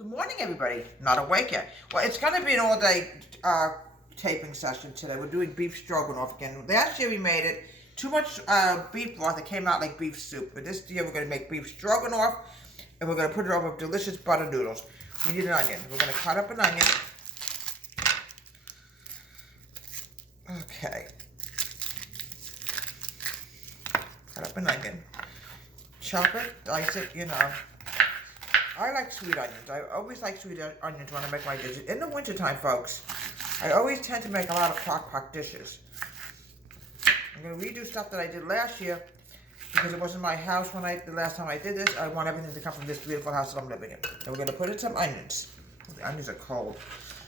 Good morning, everybody. Not awake yet. Well, it's going to be an all-day taping session today. We're doing beef stroganoff again. Last year we made it too much beef broth. It came out like beef soup. But this year we're going to make beef stroganoff, and we're going to put it over delicious butter noodles. We need an onion. We're going to cut up an onion. Okay. Cut up an onion. Chop it, dice it, you know. I like sweet onions. I always like sweet onions when I make my dishes. In the wintertime, folks, I always tend to make a lot of crock pot dishes. I'm going to redo stuff that I did last year because it wasn't my house the last time I did this. I want everything to come from this beautiful house that I'm living in. And we're going to put in some onions. The onions are cold.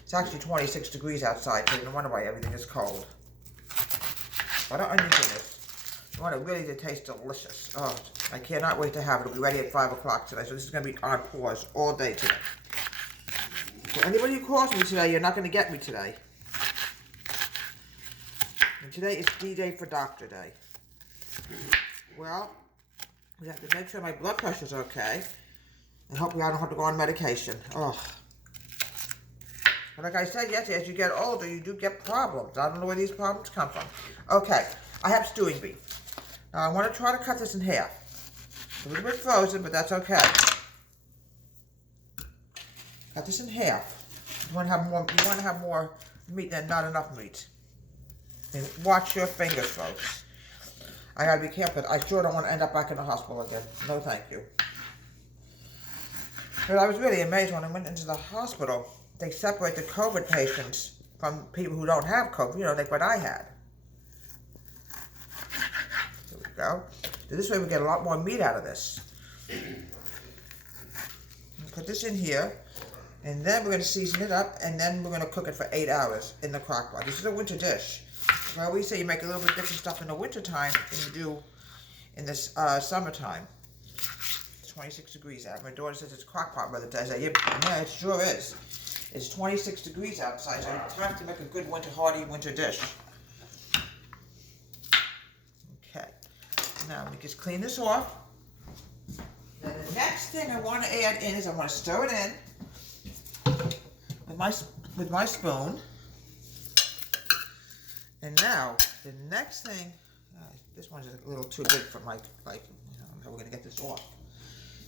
It's actually 26 degrees outside, so you don't wonder why everything is cold. A lot of onions in this. You want it really to taste delicious. Oh, I cannot wait to have it. It'll be ready at 5 o'clock today, so this is going to be on pause all day today. So anybody who calls me today, you're not going to get me today. And today is D-Day for Doctor Day. Well, we have to make sure my blood pressure's okay, and hopefully I don't have to go on medication. Oh. But like I said yesterday, as you get older, you do get problems. I don't know where these problems come from. Okay, I have stewing beef. Now I want to try to cut this in half. A little bit frozen, but that's okay. Cut this in half. You want to have more meat than not enough meat. And watch your fingers, folks. I gotta be careful. I sure don't want to end up back in the hospital again. No, thank you. But I was really amazed when I went into the hospital. They separate the COVID patients from people who don't have COVID. You know, like what I had. There we go. This way we get a lot more meat out of this. Put this in here, and then we're going to season it up, and then we're going to cook it for 8 hours in the crock pot. This is a winter dish. I always say you make a little bit different stuff in the winter time than you do in this summertime. It's 26 degrees out. My daughter says it's crock pot weather. I say, yeah, it sure is. It's 26 degrees outside, so it's time to make a good hearty winter dish. Okay. Now, let me just clean this off. Then the next thing I want to add in is I want to stir it in with my spoon. And now, the next thing, this one's a little too big for my, how we're going to get this off.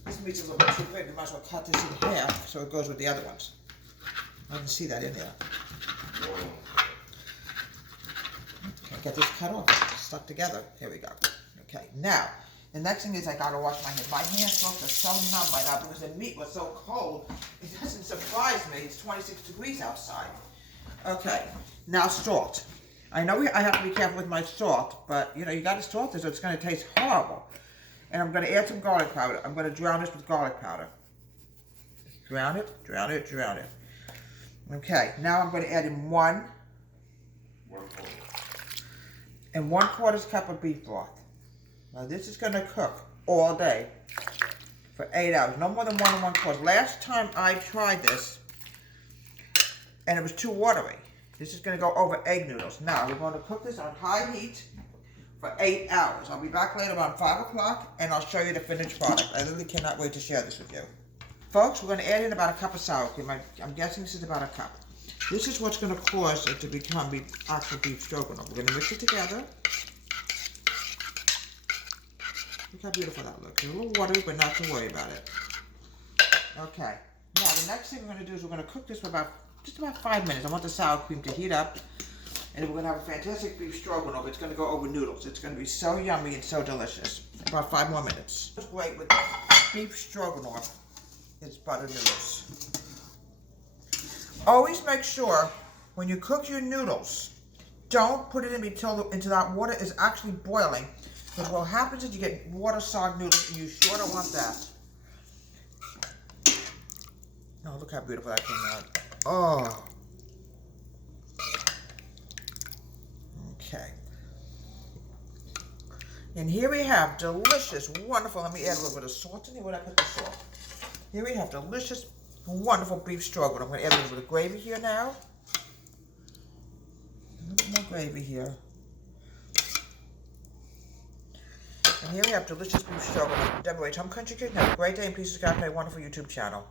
This meat's a little bit too big. We might as well cut this in half so it goes with the other ones. I can see that in there. Okay, get this cut off. It's stuck together. Here we go. Okay, now, the next thing is I gotta wash my hands. My hands are so numb by now because the meat was so cold. It doesn't surprise me. It's 26 degrees outside. Okay, now salt. I know I have to be careful with my salt, but you know, you gotta salt this or it's gonna taste horrible. And I'm gonna add some garlic powder. I'm gonna drown this with garlic powder. Drown it, drown it, drown it. Okay, now I'm gonna add in 1 1/4 cup of beef broth. Now this is going to cook all day for 8 hours. No more than 1 1/4. Last time I tried this, and it was too watery. This is going to go over egg noodles. Now we're going to cook this on high heat for 8 hours. I'll be back later around 5 o'clock, and I'll show you the finished product. I really cannot wait to share this with you. Folks, we're going to add in about a cup of sour cream. I'm guessing this is about a cup. This is what's going to cause it to become actual beef stroganoff. We're going to mix it together. Look how beautiful that looks. It's a little watery, but not to worry about it. Okay. Now, the next thing we're going to do is we're going to cook this for just about 5 minutes. I want the sour cream to heat up. And we're going to have a fantastic beef stroganoff. It's going to go over noodles. It's going to be so yummy and so delicious. About 5 more minutes. What's great with beef stroganoff is butter noodles. Always make sure when you cook your noodles, don't put it in until that water is actually boiling. Because what happens is you get water-sogged noodles, and you sure don't want that. Oh, look how beautiful that came out. Oh. Okay. And here we have delicious, wonderful, let me add a little bit of salt in here. Where did I put the salt? Here we have delicious, wonderful beef stroganoff. I'm going to add a little bit of gravy here now. A little bit more gravy here. And here we have delicious beef stroganoff. Deborah H. Home Country Kitchen. Have a great day and peace of God. My wonderful YouTube channel.